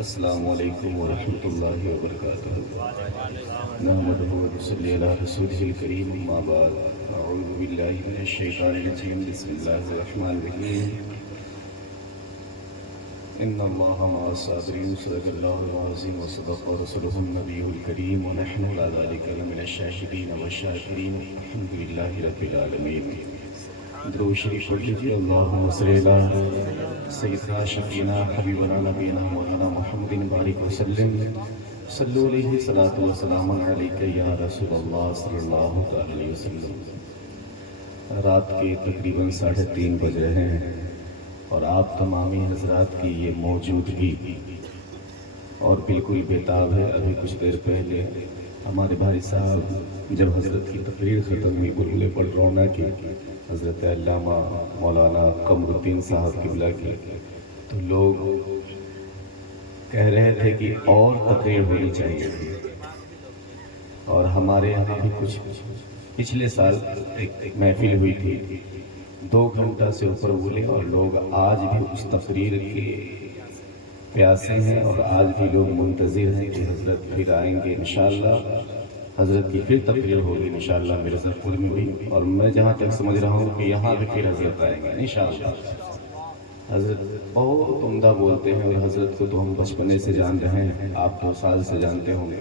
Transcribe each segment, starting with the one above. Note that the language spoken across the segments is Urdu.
السلام علیکم ورحمۃ اللہ وبرکاتہ نحمدہ ونصلی علی رسولہ الکریم اما بعد اعوذ باللہ من الشیطان الرجیم بسم اللہ الرحمن الرحیم ان اللہ مع الصابرین صدق اللہ العظیم وصدق رسولہ النبی الکریم ونحن علی ذلک لمن الشاہدین والشاکرین الحمد للہ رب العالمین۔ درود شریف پڑھ لیجیے۔ اللہم صلی علی سیدنا شفیعنا حبیبنا نبینا مولانا محمد بارک وسلم صلو علیہ صلاۃ وسلام علیک یا رسول اللہ صلی اللہ علیہ وسلم۔ رات کے تقریباً 3:30 بج رہے ہیں اور آپ تمامی حضرات کی یہ موجودگی اور بالکل بےتاب ہے۔ ابھی کچھ دیر پہلے ہمارے بھائی صاحب جب حضرت کی تقریر ختم ہوئی بلبلے پڑ رونا کی حضرت علامہ مولانا قمر الدین صاحب قبلہ کی، تو لوگ کہہ رہے تھے کہ اور تقریر ہونی چاہیے تھی۔ اور ہمارے یہاں بھی کچھ پچھلے سال ایک محفل ہوئی تھی، 2 گھنٹہ سے اوپر بولے اور لوگ آج بھی اس تقریر کے پیاسے ہیں اور آج بھی لوگ منتظر ہیں کہ حضرت پھر آئیں گے انشاءاللہ۔ حضرت کی پھر تقریر ہوگی انشاءاللہ مرزا پور میں بھی، اور میں جہاں تک سمجھ رہا ہوں کہ یہاں بھی پھر حضرت آئیں گے انشاءاللہ۔ حضرت بہت عمدہ بولتے ہیں اور حضرت کو تو ہم بچپنے سے جان رہے ہیں، آپ 2 سال سے جانتے ہوں گے۔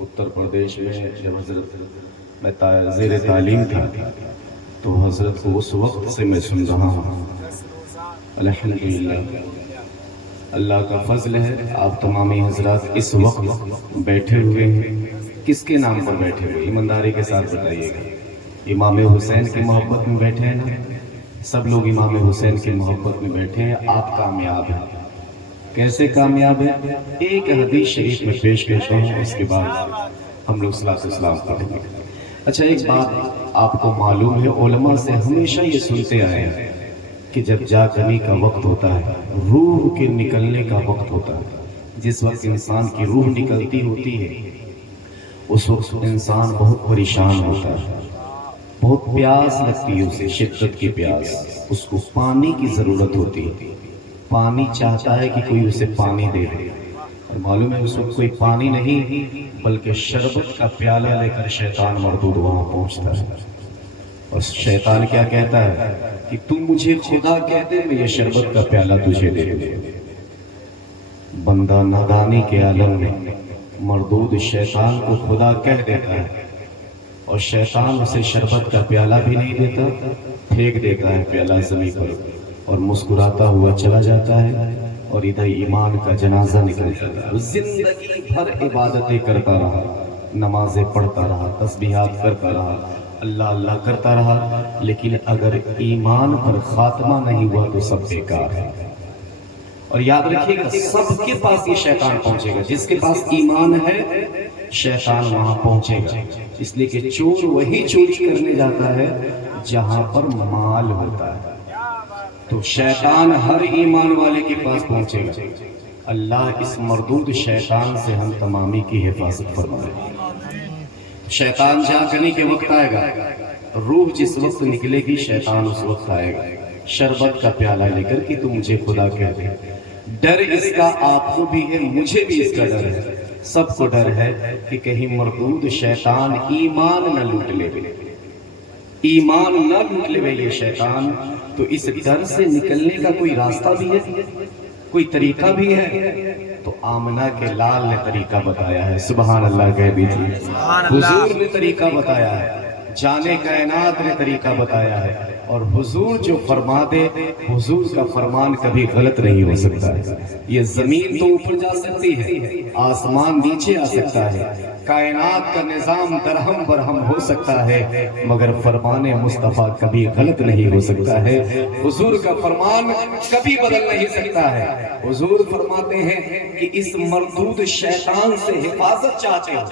اتر پردیش میں جب حضرت میں زیر تعلیم تھا تو حضرت کو اس وقت سے میں سن رہا ہوں۔ الحمدللہ اللہ کا فضل ہے، آپ تمامی حضرات اس وقت بیٹھے ہوئے ہیں۔ کس کے نام پر بیٹھے ہوئے؟ ایمانداری کے ساتھ بتائیے گا۔ امام حسین کی محبت میں بیٹھے ہیں نا؟ سب لوگ امام حسین کی محبت میں بیٹھے ہیں۔ آپ کامیاب ہیں۔ کیسے کامیاب ہیں؟ ایک حدیث شریف میں پیش کرتے ہیں، اس کے بعد ہم لوگ صلاۃ والسلام پڑھیں گے۔ اچھا، ایک بات آپ کو معلوم ہے، علماء سے ہمیشہ یہ سنتے آئے ہیں کہ جب جاگنے کا وقت ہوتا ہے، روح کے نکلنے کا وقت ہوتا ہے، جس وقت انسان کی روح نکلتی ہوتی ہے اس وقت انسان بہت پریشان ہوتا ہے، بہت پیاس لگتی ہے، اسے شدت کی پیاس، اس کو پانی کی ضرورت ہوتی ہے۔ پانی چاہتا ہے کہ کوئی اسے پانی دے دے، اور معلوم ہے اس وقت کوئی پانی نہیں بلکہ شربت کا پیالہ لے کر شیطان مردود وہاں پہنچتا ہے، اور شیطان کیا کہتا ہے کہ تم مجھے خدا کہتے، میں یہ شربت کا پیالہ تجھے دے دوں۔ بندہ نادانی کے عالم میں مردود شیطان کو خدا کہہ دیتا ہے، اور شیطان اسے شربت کا پیالہ بھی نہیں دیتا، پھینک دیتا ہے پیالہ زمین پر اور مسکراتا ہوا چلا جاتا ہے، اور ادھر ایمان کا جنازہ نکلتا ہے۔ زندگی بھر عبادتیں کرتا رہا، نمازیں پڑھتا رہا، تسبیحات کرتا رہا، اللہ اللہ کرتا رہا، لیکن اگر ایمان پر خاتمہ نہیں ہوا تو سب بیکار ہے۔ اور یاد رکھیے گا، سب کے پاس یہ شیطان پہنچے گا، جس کے پاس ایمان ہے شیطان وہاں پہنچے گا، اس لیے کہ چور وہی چوری کرنے جاتا ہے جہاں پر مال ہوتا ہے، تو شیطان ہر ایمان والے کے پاس پہنچے گا۔ اللہ اس مردود شیطان سے ہم تمامی کی حفاظت فرمائے۔ شیطان جاگنے کے وقت آئے گا، روح جس وقت نکلے گی شیطان اس وقت آئے گا شربت کا پیالہ لے کر کہ تم مجھے خدا کہتے ہیں۔ ڈر اس کا آپ کو بھی ہے، مجھے بھی اس کا ڈر ہے، سب کو ڈر ہے کہ کہیں مردود شیطان ایمان نہ لوٹ لے، ایمان نہ لوٹ لے یہ شیطان۔ تو اس ڈر سے نکلنے کا کوئی راستہ بھی ہے، کوئی طریقہ بھی ہے، تو آمنہ کے لال نے طریقہ بتایا ہے۔ سبحان اللہ کہہ دیجیے۔ حضور نے طریقہ بتایا ہے، جانے کائنات نے طریقہ بتایا ہے، اور حضور جو فرما دے، حضور کا فرمان کبھی غلط نہیں ہو سکتا ہے۔ یہ زمین تو اوپر جا سکتی ہے، آسمان نیچے آ سکتا ہے، کائنات کا نظام درہم برہم ہو سکتا ہے، مگر فرمان مصطفیٰ کبھی غلط نہیں ہو سکتا ہے۔ حضور کا فرمان کبھی بدل نہیں سکتا ہے۔ حضور فرماتے ہیں کہ اس مردود شیطان سے حفاظت چاہتے ہو،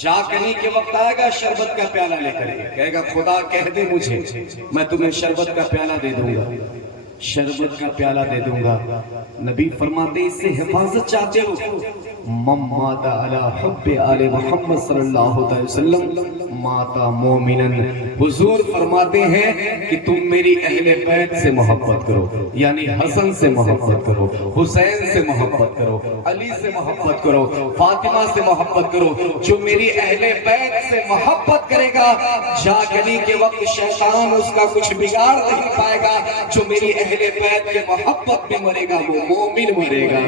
جاگنے کے وقت آئے گا شربت کا پیالہ لے کر کہے گا خدا کہہ دے مجھے، میں تمہیں شربت کا پیالہ دے دوں گا۔ شربت کا پیالہ دے دوں گا. نبی فرماتے اس سے حفاظت چاہتے ہو, من مات علی حب آل محمد صلی اللہ علیہ وسلم مات مومنن. حضور فرماتے ہیں کہ تم میری اہل بیت سے محبت کرو, یعنی حسن سے محبت کرو, حسین سے محبت کرو, علی سے محبت کرو, فاطمہ سے محبت کرو. جو میری اہل بیت سے محبت کرے گا جاگنے کے وقت شیطان اس کا کچھ بگاڑ نہیں پائے گا. جو میری اہل بیت کے محبت میں مرے گا وہ مومن مرے گا.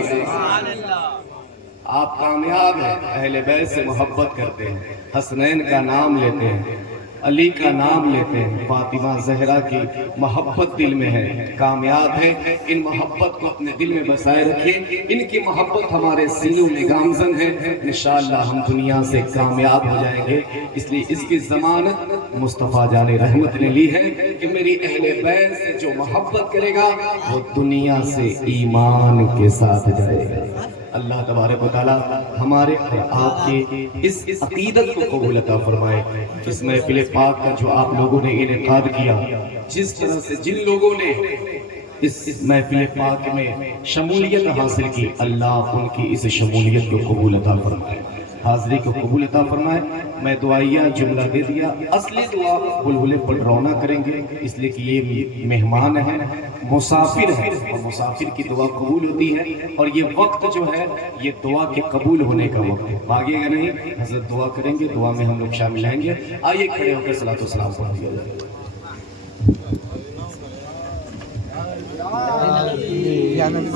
آپ کامیاب ہیں, اہل بیت سے محبت کرتے ہیں, حسنین کا نام لیتے ہیں, علی کا نام لیتے ہیں, فاطمہ زہرا کی محبت دل میں ہے, کامیاب ہے. ان محبت کو اپنے دل میں بسائے رکھیں, ان کی محبت ہمارے سینوں میں گامزن ہے. انشاءاللہ ہم دنیا سے کامیاب ہو جائیں گے. اس لیے اس کی ضمانت مصطفیٰ جان رحمت نے لی ہے کہ میری اہل بیت سے جو محبت کرے گا وہ دنیا سے ایمان کے ساتھ جائے گا. اللہ تبارک و تعالی ہمارے اور آپ کے اس عقیدت کو قبول عطا فرمائے. اس محفل پاک کا جو آپ لوگوں نے انعقاد کیا, جس طرح سے جن لوگوں نے اس محفل پاک میں شمولیت حاصل کی, اللہ ان کی اس شمولیت کو قبول عطا فرمائے, حاضری کو قبول عطا فرمائے. میں دعائیہ جملہ دے دیا, اصلی دعا بلبلے پڑھرونا کریں گے اس لیے کہ یہ مہمان ہیں, مسافر ہیں, اور مسافر کی دعا قبول ہوتی ہے. اور یہ وقت جو ہے یہ دعا کے قبول ہونے کا وقت ہے. آگے گا نہیں, حضرت دعا کریں گے, دعا میں ہم لوگ شامل ہیں گے. آئیے کھڑے ہو کر صلاۃ والسلام پڑھیے. یا نبی